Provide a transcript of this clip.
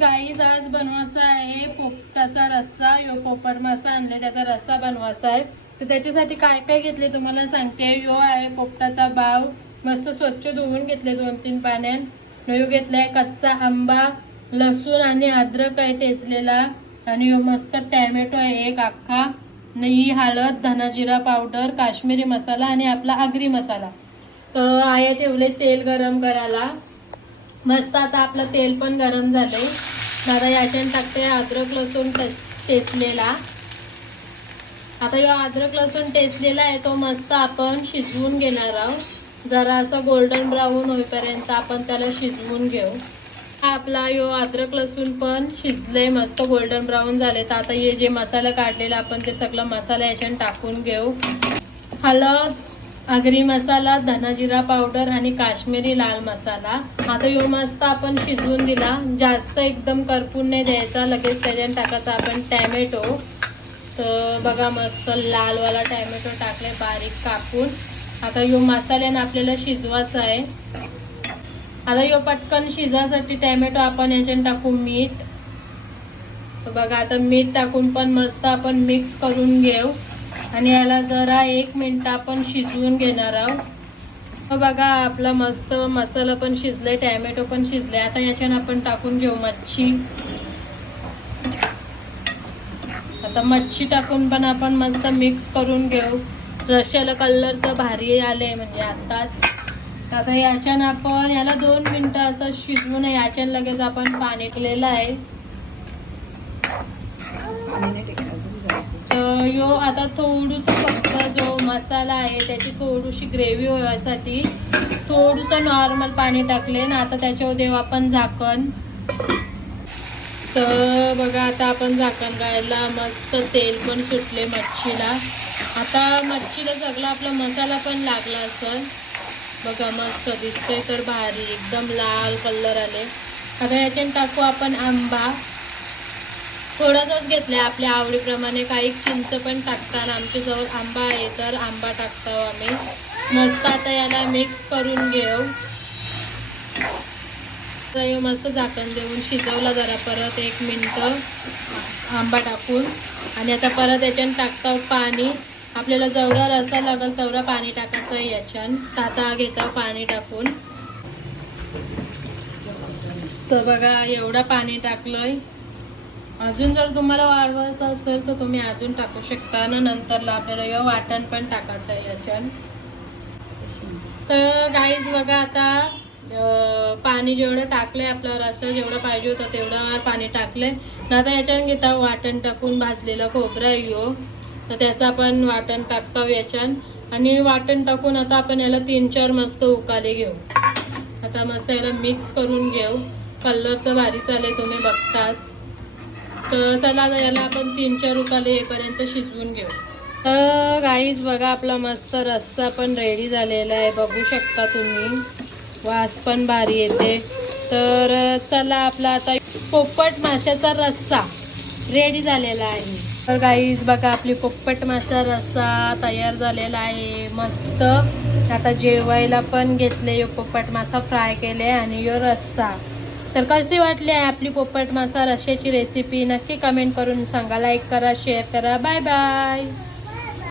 Guys आज बनवायचा आहे पोपटाचा रस्सा यो पोपट मासा आणले त्याचा रस्सा बनवायचा आहे. तर त्याच्यासाठी काय काय घेतले तुम्हाला सांगते. यो आहे पोपटाचा बाव मस्त स्वच्छ धुवून घेतले दोन तीन पाण्यात. यो घेतलाय कच्चा आंबा लसूण आणि अद्रक आहे टेचलेला आणि यो मस्त टॅमॅटो आहे एक अख्खा. आणि ही हळद धनाजिरा पावडर काश्मीरी मसाला आणि आपला आगरी मसाला. तर आया ठेवले तेल गरम करायला. मस्त आता आपलं तेल पण गरम झालंय. दादा याच्यानं टाकते अद्रक लसूण टेच- टेचलेला. आता या अद्रक लसूण टेचलेला आहे तो मस्त आपण शिजवून घेणार आहोत. जरा असं गोल्डन ब्राऊन होईपर्यंत आपण त्याला शिजवून घेऊ. हा आपला यो अद्रक लसूण पण शिजले मस्त गोल्डन ब्राऊन झाले तर आता हे जे मसाला काढलेला आपण ते सगळं मसाला याच्यानं टाकून घेऊ. हळद आगरी मसाला धनाजिरा पावडर आणि काश्मीरी लाल मसाला. आता यो मस्त आपण शिजवून दिला. जास्त एकदम करपून नाही द्यायचा. लगेच त्याच्यात टाकायचा आपण टॅमॅटो. तर बघा मस्त लालवाला टॅमॅटो टाकले बारीक कापून. आता यो मसाल्यानं आपल्याला शिजवायचा आहे. आता यो पटकन शिजासाठी टॅमॅटो आपण याच्यात टाकू मीठ. बघा आता मीठ टाकून पण मस्त आपण मिक्स करून घेऊ. आणि याला जरा एक मिनिट आपण शिजवून घेणार आहोत. हो बघा आपला मस्त मसाला पण शिजले टॅमॅटो पण शिजले आता याच्यानं आपण टाकून घेऊ मच्छी. आता मच्छी टाकून पण आपण मस्त मिक्स करून घेऊ. रश्याला कलर तर भारी आले म्हणजे आताच आता याच्यानं आपण याला दोन मिनटं असं शिजवून याच्यानं लगेच आपण पाणी केलेलं आहे. यो आता थोडूसा फक्त जो मसाला आहे त्याची थोडीशी ग्रेव्ही होण्यासाठी थोडंसं नॉर्मल पाणी टाकले ना आता त्याच्यावर देऊ आपण झाकण. तर बघा आता आपण झाकण गायला मस्त तेल पण सुटले मच्छीला. आता मच्छीला सगळा आपला मसाला पण लागला असेल. बघा मस्त दिसतंय तर भारी एकदम लाल कलर आले. आता याच्यात टाकू आपण आंबा. थोडासाच घेतलाय. आपल्या आवडीप्रमाणे काही चिंच पण टाकतात आमच्याजवळ आंबा आहे तर आंबा टाकतो आम्ही. मस्त आता याला मिक्स करून घेऊ. तर मस्त झाकण देऊन शिजवला जरा परत एक मिनटं आंबा टाकून. आणि आता परत याच्यात टाकतो पाणी. आपल्याला जेवढा रसा लागेल तेवढा पाणी टाकायचं आहे याच्यान आता घेतो पाणी टाकून. तर बघा एवढा पाणी टाकलंय. अजून जर तुम्हाला वाढवायचं असेल तर तुम्ही अजून टाकू शकता ना नंतरला आपल्याला या वाटण पण टाकायचं आहे याच्यात. तर गाईज बघा आता पाणी जेवढं टाकलंय आपला रस्सा जेवढं पाहिजे होतं तेवढं पाणी टाकलंय. ना आता याच्यानं घेता वाटण टाकून भाजलेला खोबरा येऊ तर त्याचं आपण वाटण टाकतो याच्यान आणि वाटण टाकून आता आपण याला तीन चार मस्त उकाले घेऊ. आता मस्त याला मिक्स करून घेऊ. कलर तर भारी चालेल तुम्ही बघताच. तर चला आता याला आपण तीन चार उकाले येईपर्यंत शिजवून घेऊ. तर गाईज बघा आपला मस्त रस्सा पण रेडी झालेला आहे. बघू शकता तुम्ही. वास पण भारी येते. तर चला आपला आता पोपट माशाचा रस्सा रेडी झालेला आहे. तर गाईज बघा आपली पोपट मासा रस्सा तयार झालेला आहे. मस्त. आता जेवायला पण घेतले यो पोपट मासा फ्राय केले आणि यो रस्सा. तर कसे वाटली आहे आपली पोपट मासा रश्याची रेसिपी नक्की कमेंट करून सांगा लाईक करा शेअर करा. Bye bye